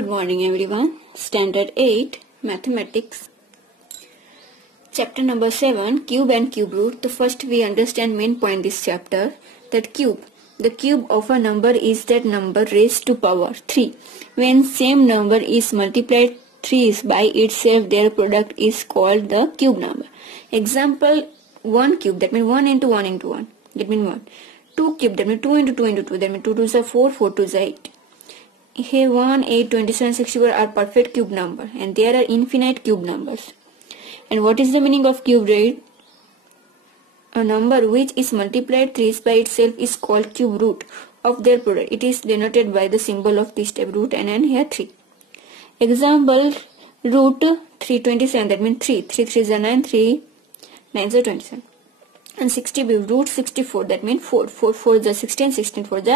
Good morning everyone. Standard 8 Mathematics. Chapter number 7 Cube and Cube Root. The first we understand main point this chapter, that cube. The cube of a number is that number raised to power 3. When same number is multiplied 3 by itself, their product is called the cube number. Example, 1 cube, that means 1 into 1 into 1, that means 1. 2 cube, that means 2 into 2 into 2, that means 2 to the 4, 4 to the 8. Here 1, 8, 27, 64 are perfect cube number, and there are infinite cube numbers. And what is the meaning of cube root? A number which is multiplied 3 by itself is called cube root of their product. It is denoted by the symbol of this type, root, and here 3. Example, root 327, that means 3. 3 3 is 9, 3 9 is 27. And 60 root 64, that means 4. 4 4 is 16, 16 4 is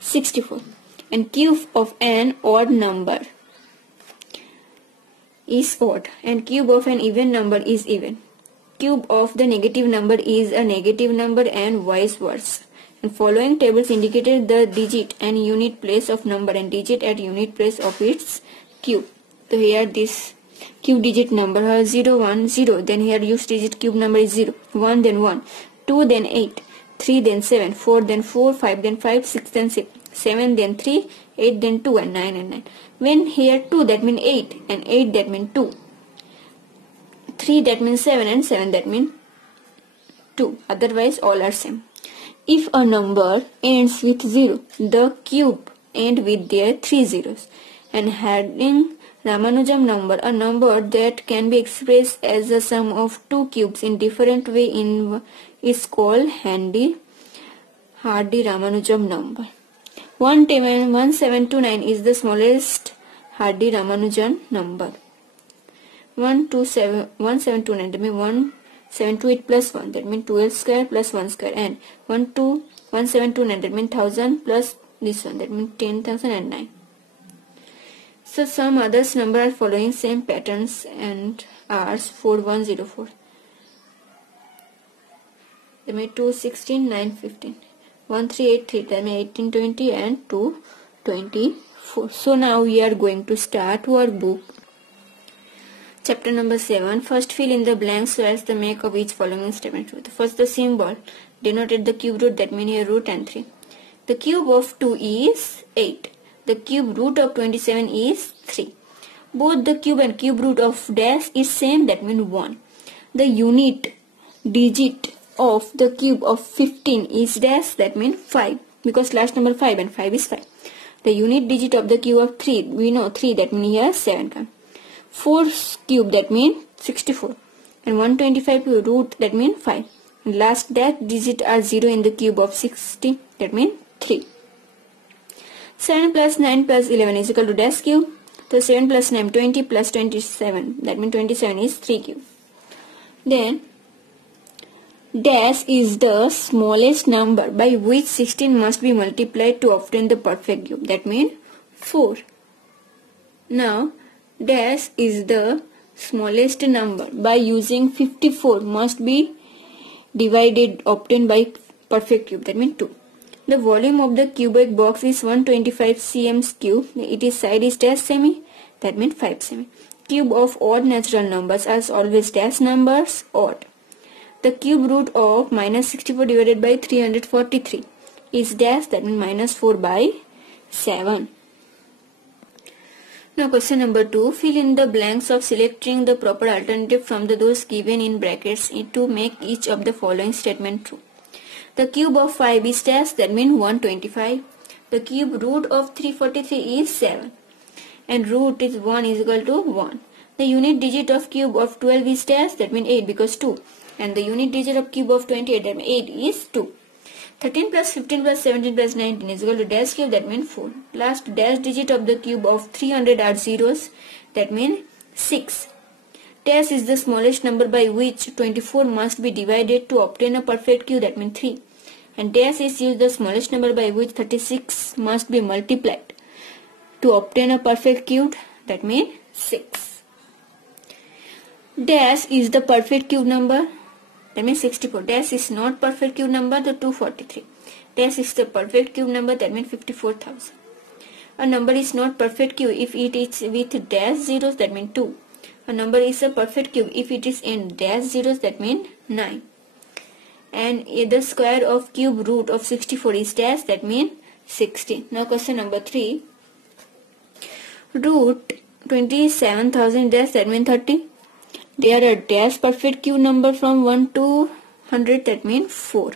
64. And cube of an odd number is odd, and cube of an even number is even. Cube of the negative number is a negative number and vice versa. And following tables indicated the digit and unit place of number and digit at unit place of its cube. So here this cube digit number 0 1 0, then here use digit cube number is 0, 1 then 1, 2 then 8, 3 then 7, 4 then 4, 5 then 5, 6 then 6, 7 then 3, 8 then 2, and 9 and 9. When here 2, that means 8, and 8 that means 2. 3 that means 7, and 7 that means 2. Otherwise all are same. If a number ends with 0, the cube ends with their 3 zeros. And having Ramanujan number, a number that can be expressed as a sum of two cubes in different way is called Hardy Ramanujan number. 1729 is the smallest Hardy Ramanujan number. 1729, that means 1728 plus 1, that means 12 square plus 1 square, and 1729, that means 1000 plus this one, that means 10,009. So some others number are following same patterns and are 4104. That means 216, 915. 1383, that means 1820 and 224. So now we are going to start our book. Chapter number 7. First fill in the blanks so as the make of each following statement true. First the symbol denoted the cube root, that means here root and 3. The cube of 2 is 8. The cube root of 27 is 3. Both the cube and cube root of dash is same, that means 1. The unit digit of the cube of 15 is dash, that means 5, because last number 5 and 5 is 5. The unit digit of the cube of 3, we know 3, that means here 7 comes. 4 cube, that means 64, and 125 root, that means 5. And last dash digit are 0 in the cube of 60, that means 3. 7 plus 9 plus 11 is equal to dash cube. So 7 plus 9, 20 plus 27, that means 27 is 3 cube. Then dash is the smallest number by which 16 must be multiplied to obtain the perfect cube, that means 4. Now dash is the smallest number by using 54 must be divided obtained by perfect cube, that means 2. The volume of the cubic box is 125 cm cube. Its side is dash semi, that means 5 semi. Cube of odd natural numbers are always dash numbers odd. The cube root of minus 64 divided by 343 is dash, that means minus 4 by 7. Now question number 2. Fill in the blanks of selecting the proper alternative from those given in brackets to make each of the following statement true. The cube of 5 is dash, that means 125. The cube root of 343 is 7. And root is 1 is equal to 1. The unit digit of cube of 12 is dash, that means 8 because 2. And the unit digit of cube of 28, that means 8 is 2. 13 plus 15 plus 17 plus 19 is equal to dash cube, that means 4. Last dash digit of the cube of 300 are zeros, that means 6. Dash is the smallest number by which 24 must be divided to obtain a perfect cube, that means 3. And dash is used the smallest number by which 36 must be multiplied to obtain a perfect cube, that means 6. Dash is the perfect cube number, that means 64. Dash is not perfect cube number, the 243. Dash is the perfect cube number, that means 54,000. A number is not perfect cube if it is with dash zeros, that means 2. A number is a perfect cube if it is in dash zeros, that means 9. And the square of cube root of 64 is dash, that means 60. Now question number 3. Root 27,000 dash, that means 30. They are a dash perfect cube number from 1 to 100, that means 4.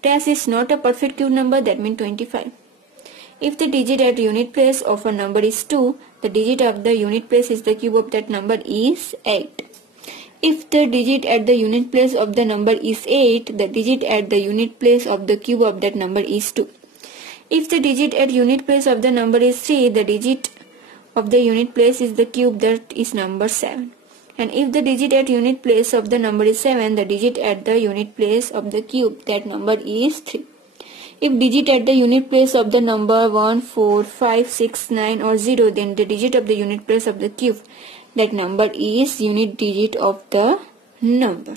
Dash is not a perfect cube number, that means 25. If the digit at unit place of a number is 2, the digit of the unit place is the cube of that number is 8. If the digit at the unit place of the number is 8, the digit at the unit place of the cube of that number is 2. If the digit at unit place of the number is 3, the digit of the unit place is the cube, that is number 7. And if the digit at unit place of the number is 7, the digit at the unit place of the cube, that number is 3. If digit at the unit place of the number 1, 4, 5, 6, 9 or 0, then the digit of the unit place of the cube, that number is unit digit of the number.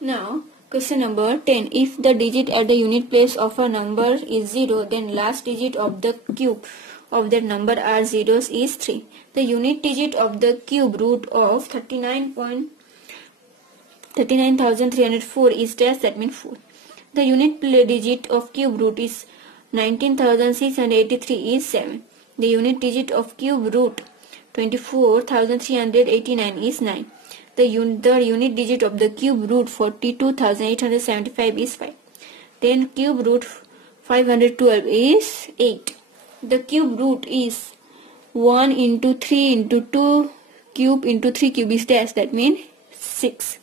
Now question number 10. If the digit at the unit place of a number is 0, then last digit of the cube of that number are zeros is 3. The unit digit of the cube root of 39,304 is dash, that means 4. The unit digit of cube root is 19,683 is 7. The unit digit of cube root 24,389 is 9. The unit digit of the cube root 42,875 is 5. Then cube root 512 is 8. The cube root is 1 into 3 into 2 cube into 3 cube is dash, that means 6.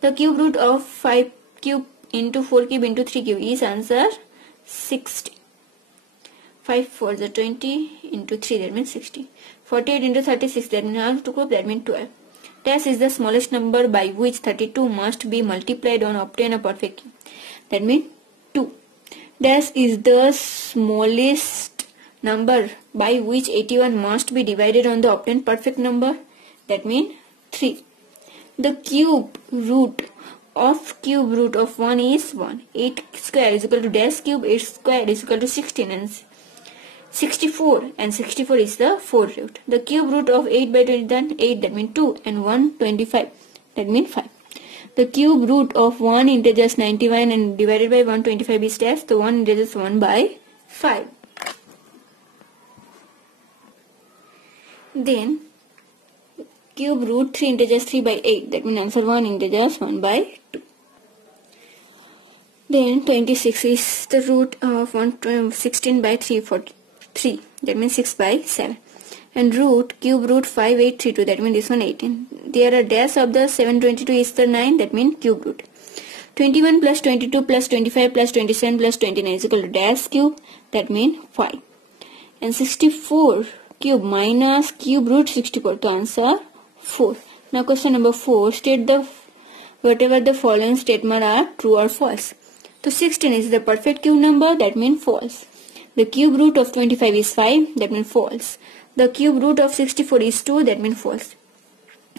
The cube root of 5 cube into 4 cube into 3 cube is answer 60. 5 4 is 20 into 3, that means 60. 48 into 36, that means half to cube, that means 12. Dash is the smallest number by which 32 must be multiplied on obtain a perfect cube, that means 2. Dash is the smallest number by which 81 must be divided on the obtained perfect number, that means 3. The cube root of 1 is 1. 8 square is equal to dash cube 8 square is equal to 16 and 64, and 64 is the 4 root. The cube root of 8 by 20 then 8, that means 2, and 125, that means 5. The cube root of 1 integer is 91 and divided by 125 is dash, the 1 integer is 1 by 5. Then cube root 3 integers 3 by 8, that means answer 1 integers 1 by 2. Then 26 is the root of 16 by 3, 43, that means 6 by 7. And cube root 5832, that means this one 18. There are dash of the 722 is the 9, that means cube root. 21 plus 22 plus 25 plus 27 plus 29 is equal to dash cube, that means 5. And 64 cube minus cube root 64 to answer 4. Now question number 4. State whatever the following statements are true or false. So 16 is the perfect cube number, that means false. The cube root of 25 is 5, that means false. The cube root of 64 is 2, that means false.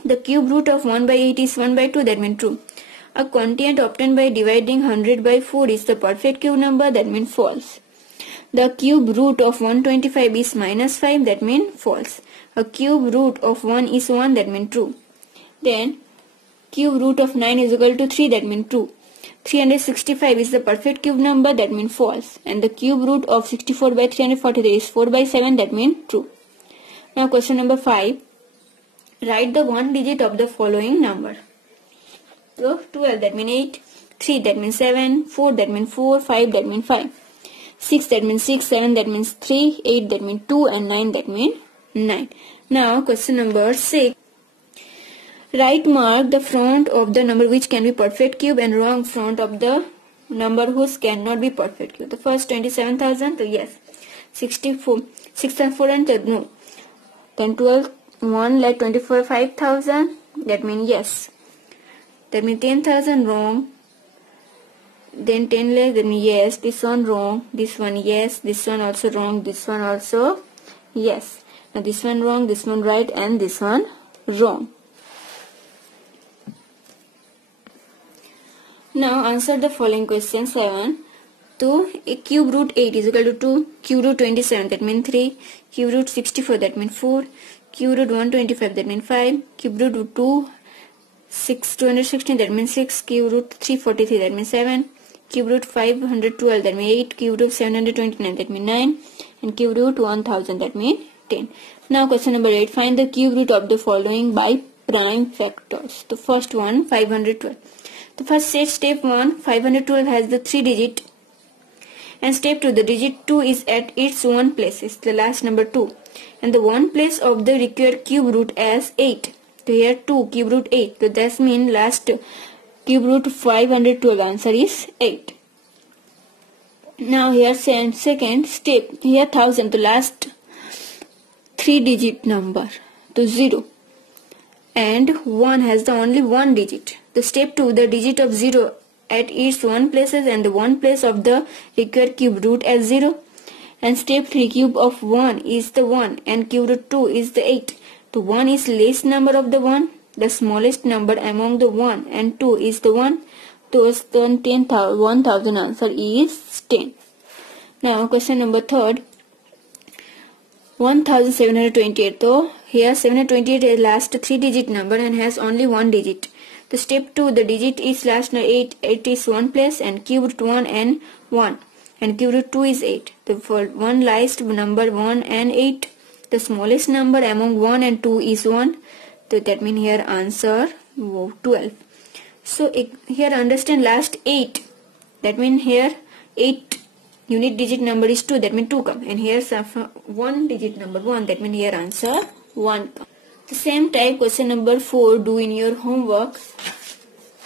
The cube root of 1 by 8 is 1 by 2, that means true. A quotient obtained by dividing 100 by 4 is the perfect cube number, that means false. The cube root of 125 is minus 5, that means false. A cube root of 1 is 1, that means true. Then cube root of 9 is equal to 3, that means true. 365 is the perfect cube number, that means false. And the cube root of 64 by 343 is 4 by 7, that means true. Now question number 5. Write the one digit of the following number. So 12, that means 8. 3, that means 7. 4, that means 4. 5, that means 5. 6, that means 6. 7, that means 3. 8, that means 2. And 9, that means 9. Now question number 6. Right mark the front of the number which can be perfect cube and wrong front of the number whose cannot be perfect cube. The first 27,000, so yes. 64, 6 and 4 and 10, no. Then 12, 1 like 24, 5,000, that means yes. That means 10,000 wrong. Then 10 less, that means yes. This one wrong, this one yes, this one also wrong, this one also yes. Now this one wrong, this one right, and this one wrong. Now answer the following question 7. So a cube root 8 is equal to 2, cube root 27 that means 3, cube root 64 that means 4, cube root 125 that means 5, cube root 216 that means 6, cube root 343 that means 7, cube root 512 that means 8, cube root 729 that means 9, and cube root 1000 that means 10. Now question number 8, find the cube root of the following by prime factors. The first one 512. The first step 1, 512 has the 3 digit, and step 2, the digit 2 is at its one place, is the last number 2, and the one place of the required cube root as 8. So here 2 cube root 8, so that means last cube root 512 answer is 8. Now here second step, here 1000, the last 3 digit number, to 0, and 1 has the only one digit. The step 2, the digit of 0 at its one places and the one place of the required cube root as 0, and step 3, cube of 1 is the 1 and cube root 2 is the 8. The 1 is least number of the 1, the smallest number among the 1 and 2 is the 1. Thus 10,000 answer is 10. Now question number 3rd, 1728. So here 728 is last 3 digit number and has only one digit. The step 2, the digit is last 8, 8 is one place and cube root 1 and 1 and cube root 2 is 8. The one lies number 1 and 8. The smallest number among 1 and 2 is 1. So that means here answer 12. So here understand last 8. That means here 8 unit digit number is 2. That means 2 come. And here one digit number 1. That means here answer 1 come. The same type question number 4 do in your homework,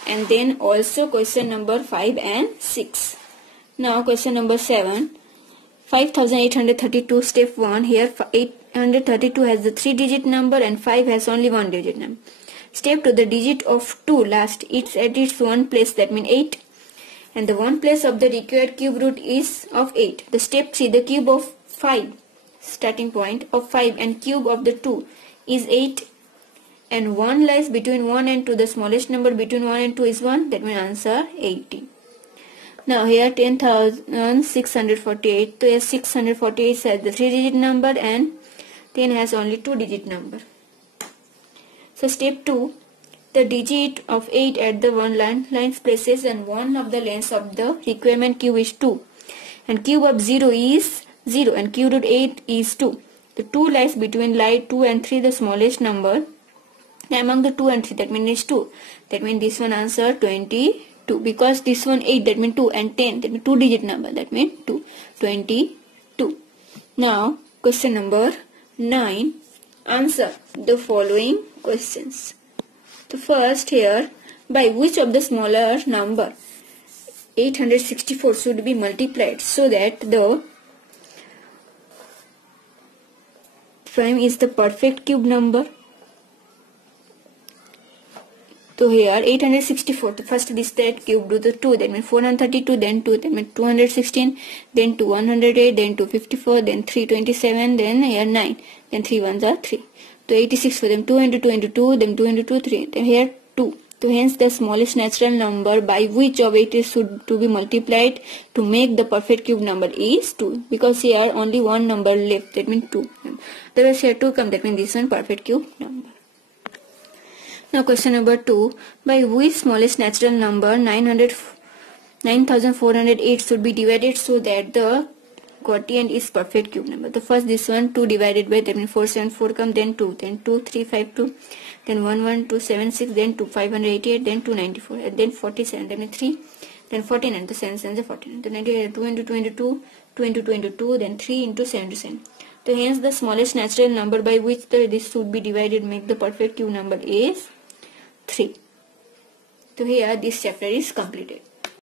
and then also question number 5 and 6. Now question number 7, 5832 step 1. Here 832 has the 3 digit number and 5 has only 1 digit number. Step 2, the digit of 2 last, it's at its one place, that means 8, and the one place of the required cube root is of 8. The step 3, the cube of 5, starting point of 5 and cube of the 2 is 8, and 1 lies between 1 and 2. The smallest number between 1 and 2 is 1. That means answer 18. Now here 10,648. So here 648 has the 3 digit number and 10 has only 2 digit number. So step 2, the digit of 8 at the one lines places and one of the lengths of the requirement cube is 2, and cube of 0 is 0 and cube root 8 is 2. The 2 lies between line 2 and 3, the smallest number among the 2 and 3, that means 2. That means this one answer 22, because this one 8, that means 2, and 10, that means 2 digit number, that means 2, 22. Now question number 9, answer the following questions. The first here, by which of the smaller number 864 should be multiplied so that the prime is the perfect cube number? So here 864, the first is that cube root of 2, that means 432, then 2, that means 216, then 2 108, then 254, then 327, then here 9, then 3 ones are 3. So 86 for them, 2 into 2 into 2, then 2 into 2, 3, then here 2. So hence the smallest natural number by which of it is should to be multiplied to make the perfect cube number is 2, because here only one number left, that means 2. The rest here 2 come, that means this one perfect cube number. Now question number 2, by which smallest natural number 9408 should be divided so that the quotient is perfect cube number? The first this one 2 divided by, that means 474 come, then 2, then 2352, then 11276, then 2588, then 294, and then 47, then 3, then 49, the 7 7 is 49, then 2 into 2 into 2, 2 into 2 into 2, then 3 into 7 to 7. So hence the smallest natural number by which this should be divided make the perfect cube number is 3. So here this chapter is completed.